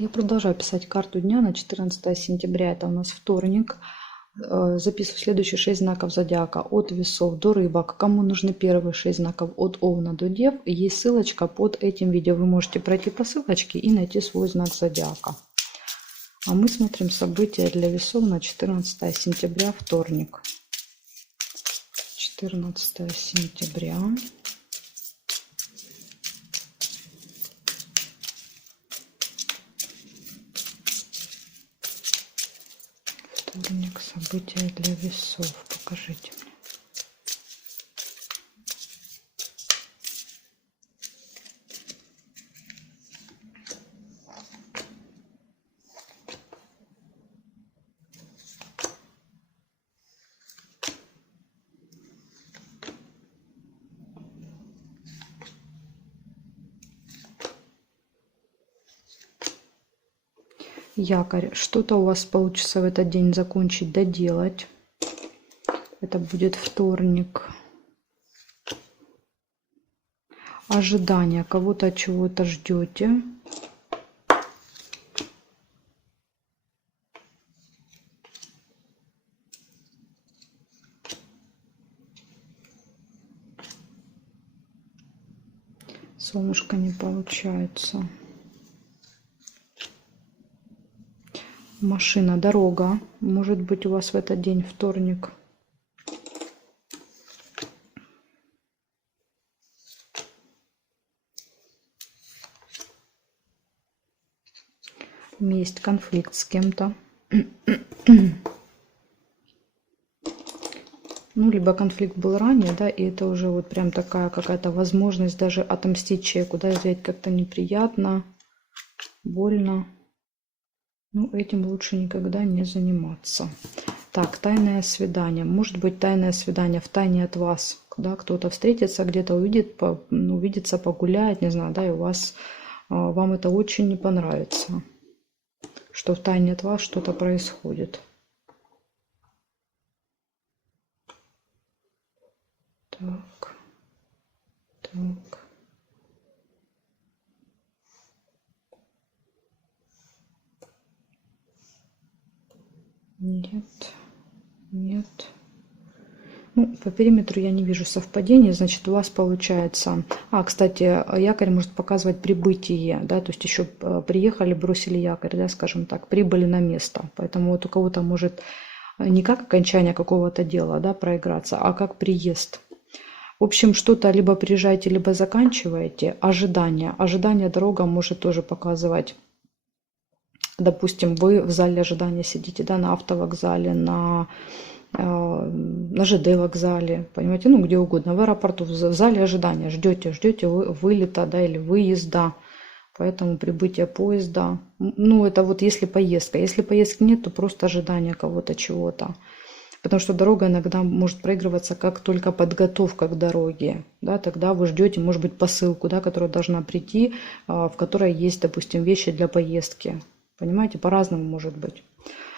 Я продолжаю писать карту дня на 14 сентября. Это у нас вторник. Записываю следующие 6 знаков зодиака от весов до рыбок. Кому нужны первые 6 знаков от овна до дев, есть ссылочка под этим видео. Вы можете пройти по ссылочке и найти свой знак зодиака. А мы смотрим события для весов на 14 сентября, вторник. 14 сентября. Вторник, события для весов. Покажите мне. Якорь. Что-то у вас получится в этот день закончить, доделать. Это будет вторник. Ожидание. Кого-то от чего-то ждете. Солнышко не получается. Машина, дорога. Может быть, у вас в этот день вторник. Месть, конфликт с кем-то. Ну, либо конфликт был ранее, да, и это уже вот прям такая какая-то возможность даже отомстить человеку, да, взять как-то неприятно, больно. Ну, этим лучше никогда не заниматься. Так, тайное свидание. Может быть, тайное свидание в тайне от вас. Да, кто-то встретится, где-то увидит, увидится, погуляет, не знаю, да, и у вас, вам это очень не понравится, что в тайне от вас что-то происходит. Так, так. Нет, нет. Ну, по периметру я не вижу совпадения, значит, у вас получается... кстати, якорь может показывать прибытие, да, то есть еще приехали, бросили якорь, да, скажем так, прибыли на место. Поэтому вот у кого-то может не как окончание какого-то дела, да, проиграться, а как приезд. В общем, что-то либо приезжаете, либо заканчиваете. Ожидание. Ожидание дорога может тоже показывать. Допустим, вы в зале ожидания сидите, да, на автовокзале, на ЖД вокзале, понимаете, ну где угодно, в аэропорту, в зале ожидания, ждете вылета, да, или выезда, поэтому прибытие поезда, ну это вот если поездка, если поездки нет, то просто ожидание кого-то, чего-то, потому что дорога иногда может проигрываться как только подготовка к дороге, да, тогда вы ждете, может быть, посылку, да, которая должна прийти, в которой есть, допустим, вещи для поездки, понимаете, по-разному может быть.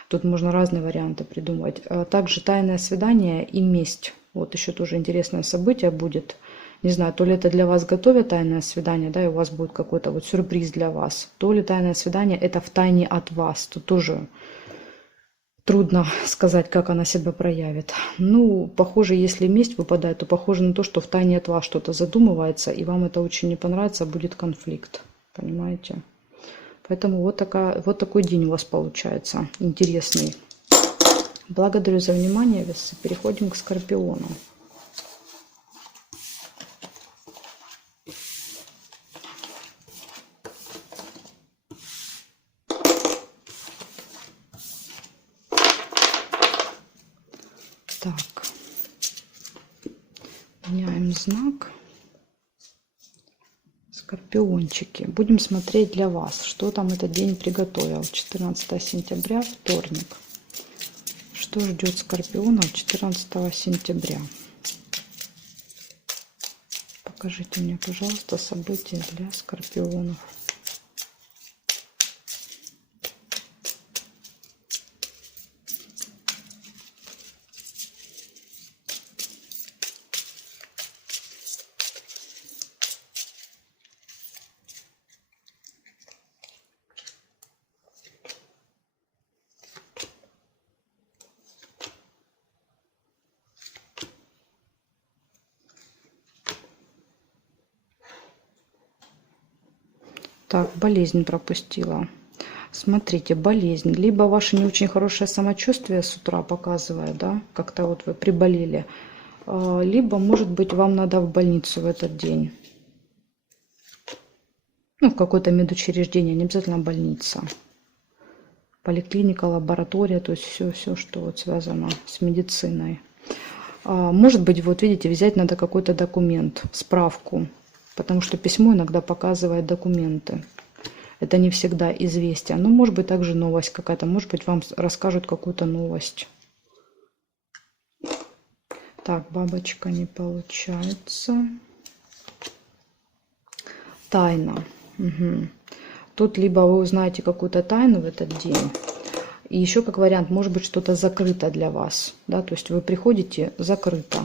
Тут можно разные варианты придумывать. Также тайное свидание и месть. Вот еще тоже интересное событие будет. Не знаю, то ли это для вас готовят тайное свидание, да, и у вас будет какой-то вот сюрприз для вас. То ли тайное свидание это в тайне от вас. Тут тоже трудно сказать, как она себя проявит. Ну, похоже, если месть выпадает, то похоже на то, что в тайне от вас что-то задумывается, и вам это очень не понравится, будет конфликт. Понимаете? Поэтому вот такой день у вас получается интересный. Благодарю за внимание, весы. Переходим к Скорпиону. Так, меняем знак. Скорпиончики. Будем смотреть для вас, что там этот день приготовил. 14 сентября, вторник. Что ждет Скорпиона 14 сентября? Покажите мне, пожалуйста, события для Скорпионов. Так, болезнь пропустила. Смотрите, болезнь. Либо ваше не очень хорошее самочувствие с утра показывает, да, как-то вот вы приболели. Либо, может быть, вам надо в больницу в этот день. Ну, в какое-то медучреждение, не обязательно больница. Поликлиника, лаборатория, то есть все, что вот связано с медициной. Может быть, вот видите, взять надо какой-то документ, справку, потому что письмо иногда показывает документы. Это не всегда известие. Ну, может быть, также новость какая-то, может быть, вам расскажут какую-то новость. Так, бабочка не получается. Тайна. Угу. Тут либо вы узнаете какую-то тайну в этот день, и еще как вариант, может быть, что-то закрыто для вас, да, то есть вы приходите закрыто,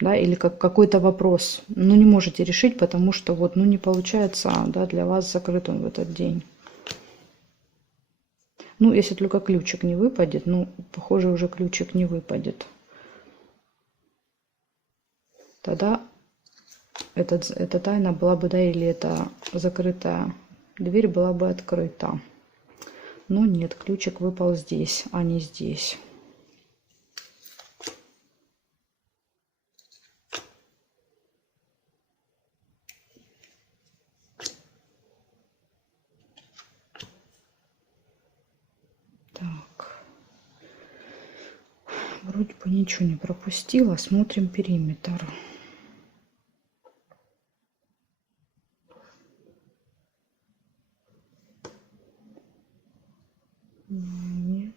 да, или как какой-то вопрос, ну, не можете решить, потому что вот, ну, не получается, да, для вас закрыт он в этот день. Ну, если только ключик не выпадет, ну, похоже, уже ключик не выпадет. Тогда эта тайна была бы, да, или эта закрытая дверь была бы открыта. Но нет, ключик выпал здесь, а не здесь. Так. Вроде бы ничего не пропустила. Смотрим периметр. Нет.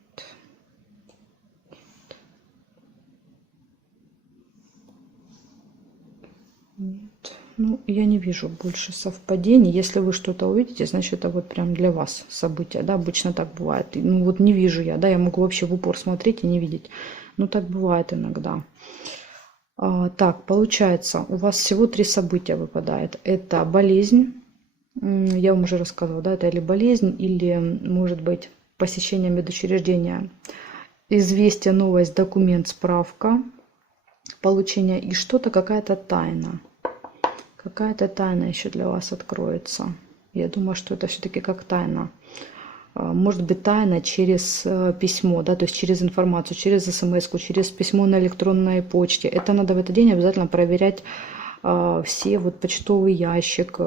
Нет. Ну, я не вижу больше совпадений. Если вы что-то увидите, значит, это вот прям для вас событие, да, обычно так бывает. Ну, вот не вижу я, да, я могу вообще в упор смотреть и не видеть. Ну, так бывает иногда. Так, получается, у вас всего 3 события выпадает. Это болезнь, я вам уже рассказывала, да, это или болезнь, или, может быть, посещение медучреждения, известие, новость, документ, справка, получение и что-то, какая-то тайна. Какая-то тайна еще для вас откроется. Я думаю, что это все-таки как тайна. Может быть, тайна через письмо, да, то есть через информацию, через смс-ку, через письмо на электронной почте. Это надо в этот день обязательно проверять все вот почтовый ящик,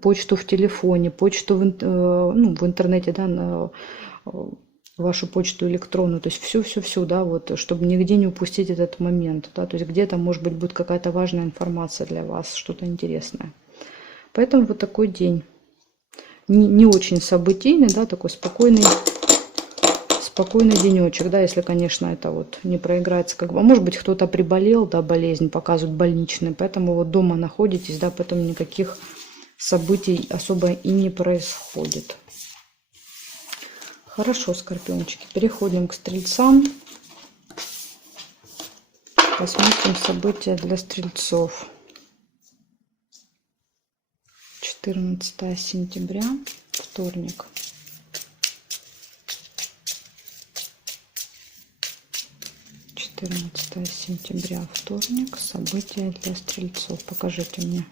почту в телефоне, почту в интернете, да, вашу почту электронную, то есть всю, да, вот, чтобы нигде не упустить этот момент, да, то есть где-то, может быть, будет какая-то важная информация для вас, что-то интересное. Поэтому вот такой день. Не очень событийный, да, такой спокойный денечек, да, если, конечно, это вот не проиграется, как бы, может быть, кто-то приболел, да, болезнь показывают больничные, поэтому вот дома находитесь, да, поэтому никаких событий особо и не происходит. Хорошо, скорпиончики, переходим к стрельцам. Посмотрим события для стрельцов. 14 сентября, вторник. Сентября, вторник. События для стрельцов. Покажите мне.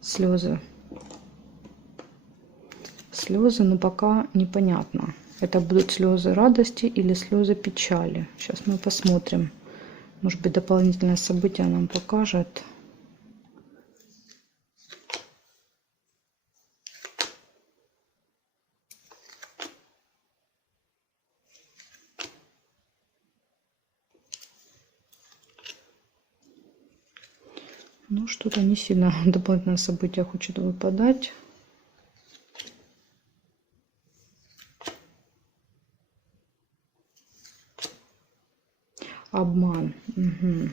Слезы. Слезы, но пока непонятно. Это будут слезы радости или слезы печали. Сейчас мы посмотрим. Может быть, дополнительное событие нам покажет. Ну, что-то не сильно дополнительное событие хочет выпадать. Обман. Угу.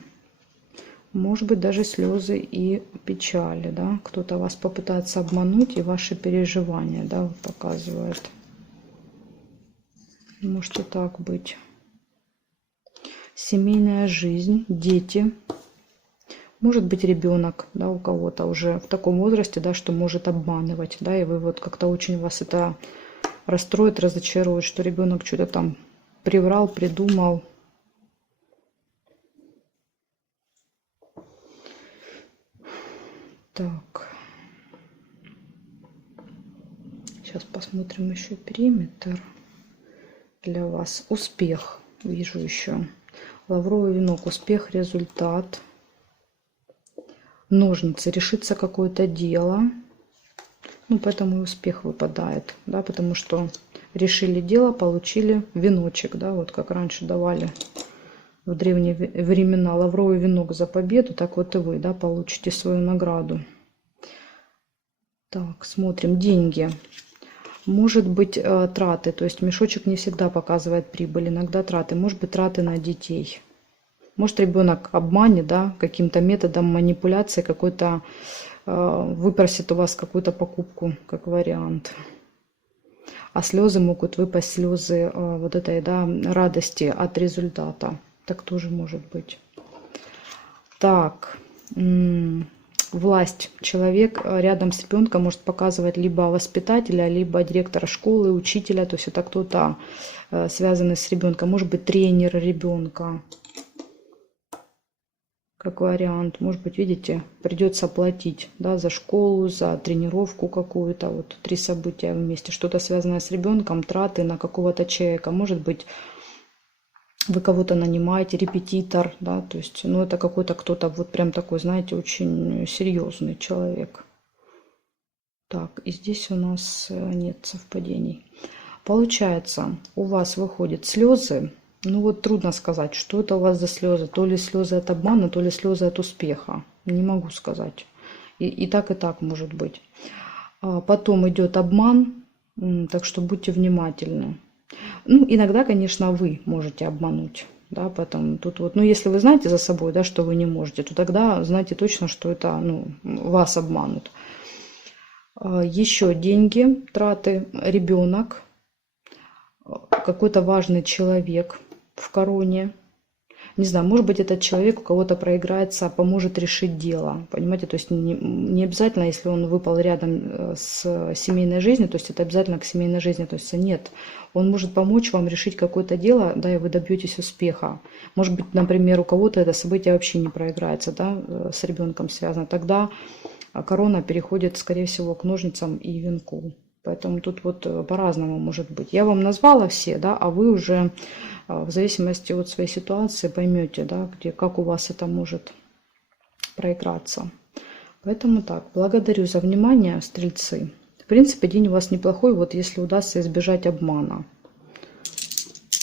Может быть, даже слезы и печали, да. Кто-то вас попытается обмануть, и ваши переживания, да, показывает. Может и так быть. Семейная жизнь, дети. Может быть ребенок, да, у кого-то уже в таком возрасте, да, что может обманывать, да, и вы вот как-то очень вас это расстроит, разочарует, что ребенок что-то там приврал, придумал. Так. Сейчас посмотрим еще периметр для вас. Успех. Вижу еще. Лавровый венок. Успех, результат. Ножницы. Решится какое-то дело. Ну, поэтому и успех выпадает. Да, потому что решили дело, получили веночек. Да, вот как раньше давали в древние времена лавровый венок за победу. Так вот и вы, да, получите свою награду. Так, смотрим. Деньги. Может быть траты, то есть мешочек не всегда показывает прибыль, иногда траты. Может быть траты на детей. Может ребенок обманет, да, каким-то методом манипуляции, какой-то выпросит у вас какую-то покупку, как вариант. А слезы могут выпасть, слезы вот этой, да, радости от результата. Так тоже может быть. Так. Власть. Человек рядом с ребенком может показывать либо воспитателя, либо директора школы, учителя. То есть это кто-то связанный с ребенком. Может быть тренер ребенка. Как вариант. Может быть, видите, придется платить, да, за школу, за тренировку какую-то. Вот 3 события вместе. Что-то связанное с ребенком, траты на какого-то человека. Может быть, вы кого-то нанимаете, репетитор, да, то есть, ну, это какой-то кто-то вот прям такой, знаете, очень серьезный человек. Так, и здесь у нас нет совпадений. Получается, у вас выходят слезы. Ну, вот трудно сказать, что это у вас за слезы. То ли слезы от обмана, то ли слезы от успеха. Не могу сказать. И так может быть. Потом идет обман, так что будьте внимательны. Ну, иногда, конечно, вы можете обмануть, да, поэтому тут вот, ну, если вы знаете за собой, да, что вы не можете, то тогда знайте точно, что это, ну, вас обманут. Еще деньги, траты, ребенок, какой-то важный человек в короне. Не знаю, может быть, этот человек у кого-то проиграется, поможет решить дело. Понимаете, то есть не обязательно, если он выпал рядом с семейной жизнью, то есть это обязательно к семейной жизни относится. Нет, он может помочь вам решить какое-то дело, да, и вы добьетесь успеха. Может быть, например, у кого-то это событие вообще не проиграется, да, с ребенком связано. Тогда корона переходит, скорее всего, к ножницам и венку. Поэтому тут вот по-разному может быть. Я вам назвала все, да, а вы уже в зависимости от своей ситуации поймете, да, где, как у вас это может проиграться. Поэтому так, благодарю за внимание, стрельцы. В принципе, день у вас неплохой, вот если удастся избежать обмана.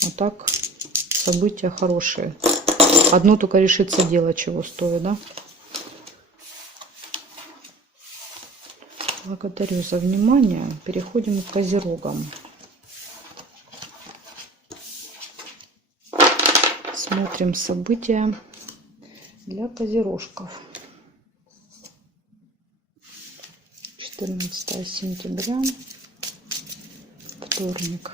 А так, события хорошие. Одно только решится дело, чего стоит, да. Благодарю за внимание. Переходим к козерогам. Смотрим события для козерожков. 14 сентября, вторник.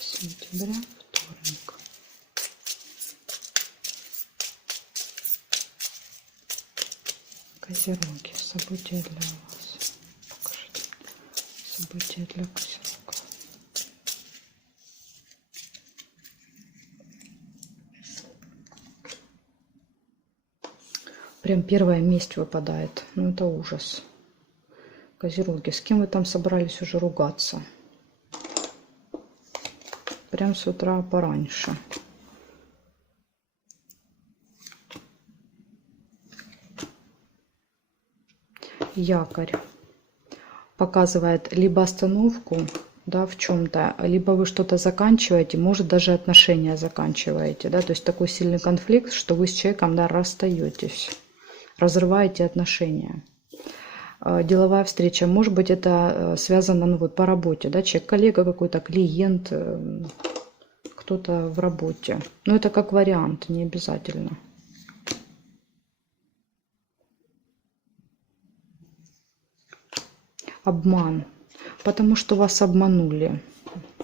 Сентября, вторник. Козероги. События для вас. Покажите. События для козерогов. Прям первая месть выпадает. Ну это ужас. Козероги. С кем вы там собрались уже ругаться? Прям с утра пораньше. Якорь показывает либо остановку, да, в чем-то, либо вы что-то заканчиваете, может даже отношения заканчиваете, да, то есть такой сильный конфликт, что вы с человеком, да, расстаетесь, разрываете отношения. Деловая встреча, может быть, это связано, ну, вот по работе, да, человек, коллега какой-то, клиент, кто-то в работе. Но это как вариант, не обязательно. Обман. Потому что вас обманули.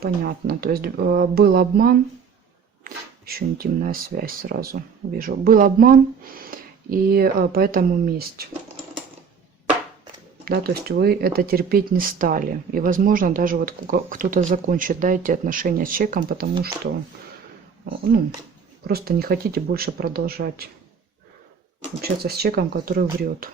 Понятно. То есть был обман. Еще интимная связь сразу вижу. Был обман, и поэтому месть. Да, то есть вы это терпеть не стали. И, возможно, даже вот кто-то закончит, да, эти отношения с человеком, потому что, ну, просто не хотите больше продолжать общаться с человеком, который врет.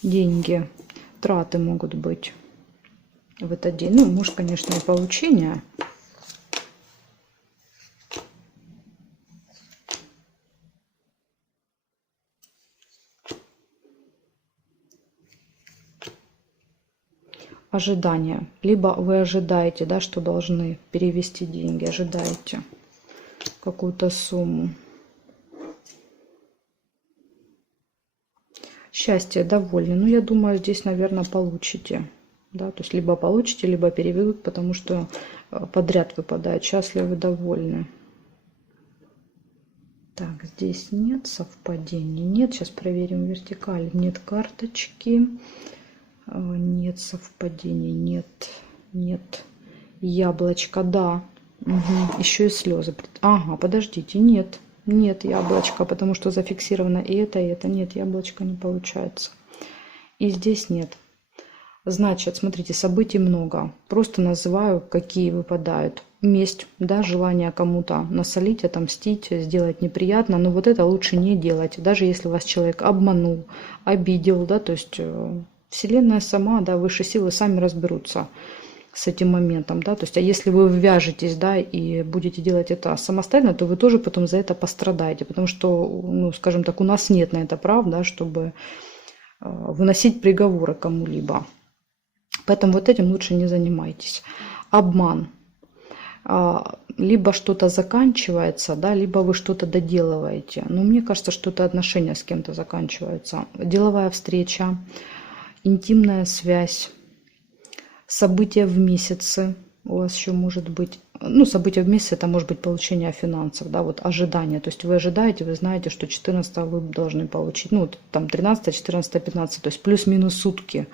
Деньги, траты могут быть в этот день. Ну, может, конечно, и получение. Ожидание. Либо вы ожидаете, да, что должны перевести деньги, ожидаете какую-то сумму. Счастье, довольны. Ну, я думаю, здесь, наверное, получите. Да, то есть либо получите, либо переведут, потому что подряд выпадает. Счастливы, довольны. Так, здесь нет совпадений. Нет, сейчас проверим вертикаль. Нет карточки. Нет совпадений. Нет. Яблочко, да. Угу. Еще и слезы. Ага, подождите, нет. Нет яблочка, потому что зафиксировано и это, и это. Нет, яблочко не получается. И здесь нет. Значит, смотрите, событий много. Просто называю, какие выпадают. Месть, да, желание кому-то насолить, отомстить, сделать неприятно. Но вот это лучше не делать. Даже если вас человек обманул, обидел, да, то есть Вселенная сама, да, высшие силы сами разберутся с этим моментом, да, то есть, а если вы ввяжетесь, да, и будете делать это самостоятельно, то вы тоже потом за это пострадаете, потому что, ну, скажем так, у нас нет на это прав, да, чтобы выносить приговоры кому-либо. Поэтому вот этим лучше не занимайтесь. Обман. Либо что-то заканчивается, да, либо вы что-то доделываете. Но мне кажется, что это отношения с кем-то заканчиваются. Деловая встреча, интимная связь. События в месяце у вас еще может быть. Ну, события в месяце это может быть получение финансов, да, вот ожидание. То есть вы ожидаете, вы знаете, что 14 вы должны получить. Ну, там 13, 14, 15, то есть плюс-минус сутки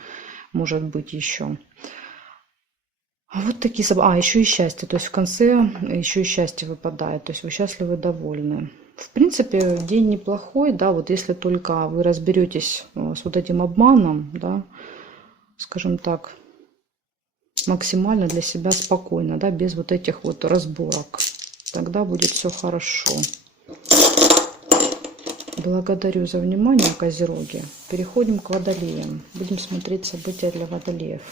может быть еще. А вот такие события. Еще и счастье. То есть в конце еще и счастье выпадает. То есть вы счастливы, довольны. В принципе, день неплохой, да, вот если только вы разберетесь с вот этим обманом, да, скажем так, максимально для себя спокойно, да, без вот этих вот разборок. Тогда будет все хорошо. Благодарю за внимание, Козероги. Переходим к Водолеям. Будем смотреть события для Водолеев.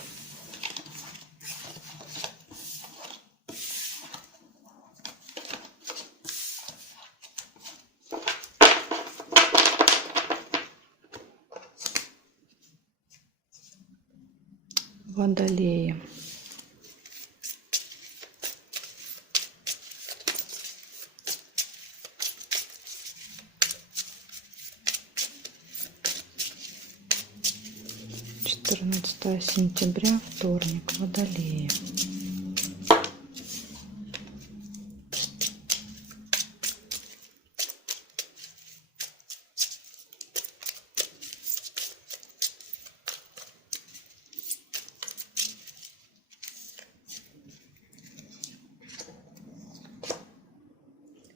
Водолеи. Сентября, вторник, Водолеи.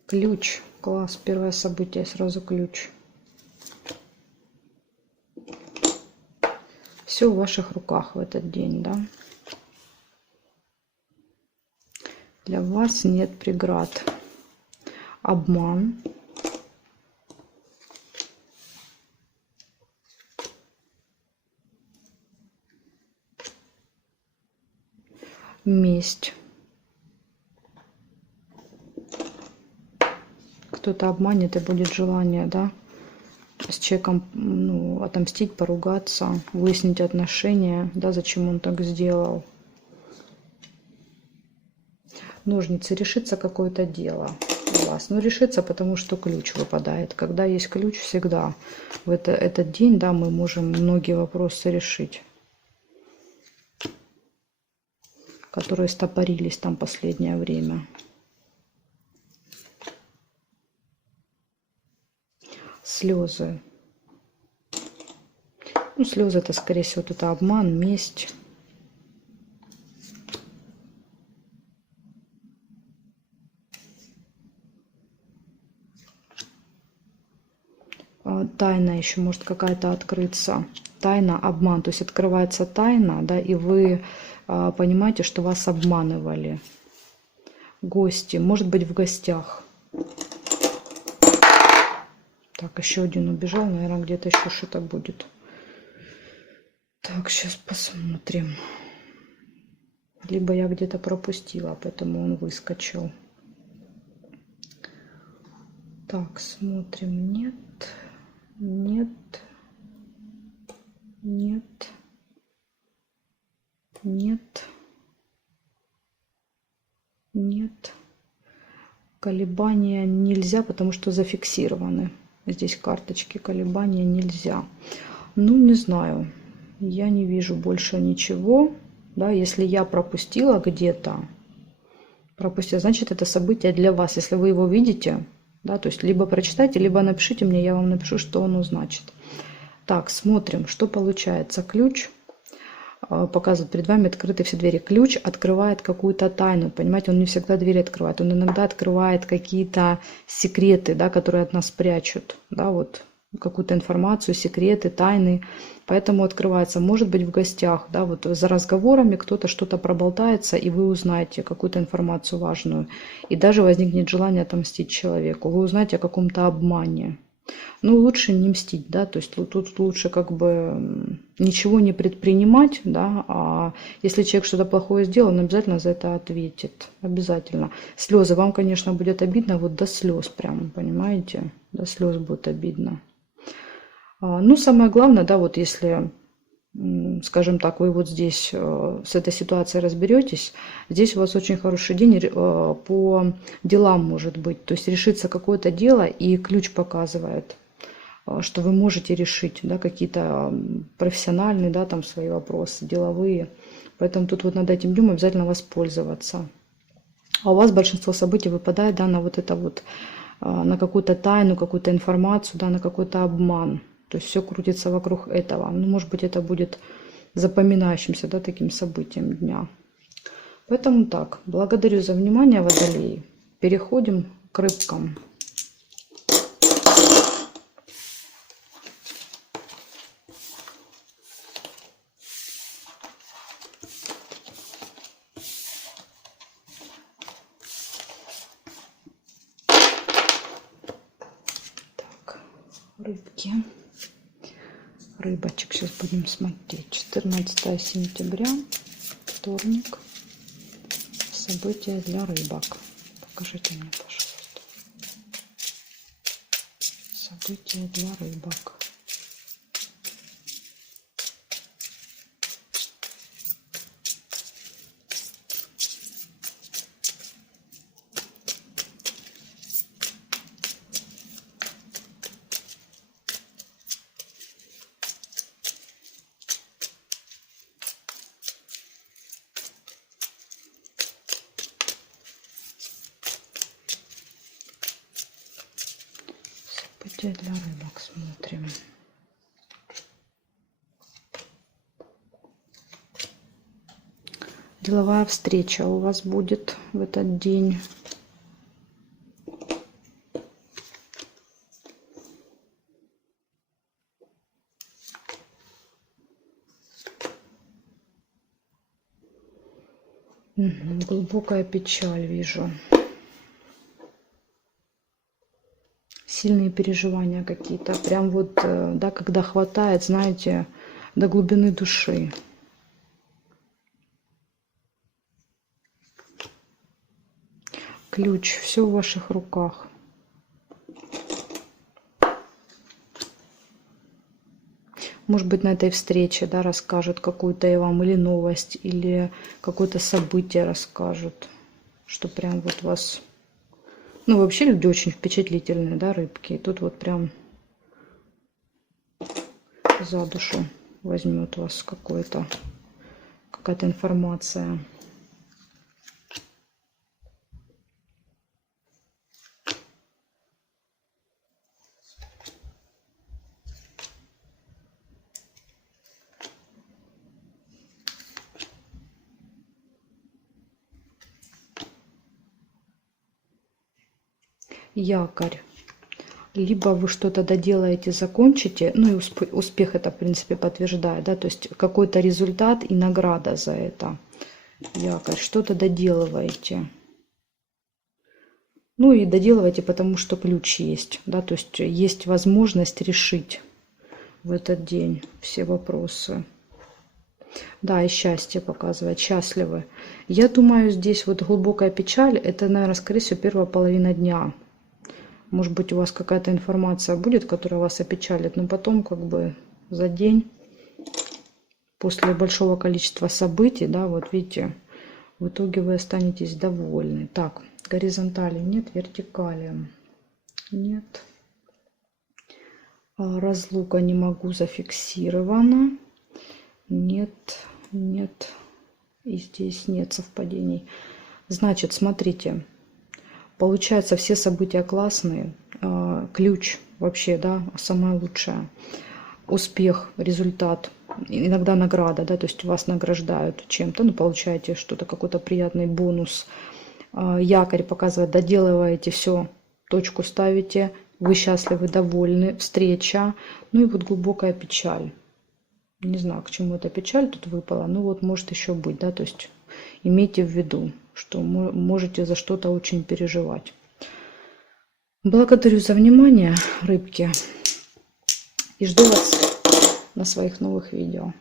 Ключ. Класс. Первое событие. Сразу ключ. Все в ваших руках в этот день, да? Для вас нет преград. Обман. Месть. Кто-то обманет, и будет желание, да, с человеком, ну, отомстить, поругаться, выяснить отношения, да, зачем он так сделал. Ножницы. Решится какое-то дело у вас. Но решится, потому что ключ выпадает. Когда есть ключ, всегда в этот день, да, мы можем многие вопросы решить, которые стопорились там последнее время. Слезы. Ну, слезы это, скорее всего, вот это обман, месть. Тайна еще может какая-то открыться. Тайна, обман. То есть открывается тайна, да, и вы понимаете, что вас обманывали. Гости. Может быть, в гостях. Так, еще один убежал. Наверное, где-то еще что-то будет. Так, сейчас посмотрим. Либо я где-то пропустила, поэтому он выскочил. Так, смотрим. Нет. Нет. Нет. Нет. Нет. Колебания нельзя, потому что зафиксированы. Здесь карточки колебания нельзя. Ну, не знаю. Я не вижу больше ничего. Да, если я пропустила где-то, значит, это событие для вас. Если вы его видите, да, то есть либо прочитайте, либо напишите мне, я вам напишу, что оно значит. Так, смотрим, что получается. Ключ показывает перед вами открыты все двери. Ключ открывает какую-то тайну, понимаете, он не всегда двери открывает, он иногда открывает какие-то секреты, да, которые от нас прячут, да, вот какую-то информацию, секреты, тайны, поэтому открывается. Может быть, в гостях, да, вот за разговорами кто-то что-то проболтается, и вы узнаете какую-то информацию важную, и даже возникнет желание отомстить человеку, вы узнаете о каком-то обмане. Ну, лучше не мстить, да, то есть тут лучше как бы ничего не предпринимать, да, а если человек что-то плохое сделал, он обязательно за это ответит, обязательно. Слезы, вам, конечно, будет обидно, вот до слез прям, понимаете, до слез будет обидно. Ну, самое главное, да, вот если, скажем так, вы вот здесь с этой ситуацией разберетесь, здесь у вас очень хороший день по делам может быть. То есть решится какое-то дело, и ключ показывает, что вы можете решить, да, какие-то профессиональные, да, там свои вопросы, деловые. Поэтому тут вот над этим днем обязательно воспользоваться. А у вас большинство событий выпадает, да, на вот это вот, на какую-то тайну, какую-то информацию, да, на какой-то обман. То есть все крутится вокруг этого. Ну, может быть, это будет запоминающимся, да, таким событием дня. Поэтому так, благодарю за внимание, водолеи. Переходим к рыбкам. Так, рыбки. Рыбочек сейчас будем смотреть. 14 сентября, вторник. События для рыбок. Покажите мне, пожалуйста. События для рыбок. События для рыбок смотрим. Деловая встреча у вас будет в этот день. Глубокая печаль вижу. Сильные переживания какие-то. Прям вот, да, когда хватает, знаете, до глубины души. Ключ. Все в ваших руках. Может быть, на этой встрече, да, расскажут какую-то и вам или новость, или какое-то событие расскажут, что прям вот вас... Ну, вообще люди очень впечатлительные, да, рыбки. И тут вот прям за душу возьмет вас какая-то информация. Якорь. Либо вы что-то доделаете, закончите, ну и успех это, в принципе, подтверждает, да, то есть какой-то результат и награда за это. Якорь, что-то доделываете. Ну и доделывайте, потому что ключ есть, да, то есть есть возможность решить в этот день все вопросы. Да, и счастье показывает, счастливы. Я думаю, здесь вот глубокая печаль, это, наверное, скорее всего, первая половина дня. Может быть, у вас какая-то информация будет, которая вас опечалит, но потом как бы за день, после большого количества событий, да, вот видите, в итоге вы останетесь довольны. Так, горизонтали нет, вертикали нет. Разлука не могу, зафиксирована. Нет, нет. И здесь нет совпадений. Значит, смотрите. Получается, все события классные. Ключ вообще, да, самое лучшее. Успех, результат. Иногда награда, да, то есть вас награждают чем-то. Ну, получаете что-то, какой-то приятный бонус. Якорь показывает, доделываете все, точку ставите. Вы счастливы, довольны. Встреча. Ну и вот глубокая печаль. Не знаю, к чему эта печаль тут выпала. Ну вот может еще быть, да, то есть имейте в виду, что можете за что-то очень переживать. Благодарю за внимание, рыбки. И жду вас на своих новых видео.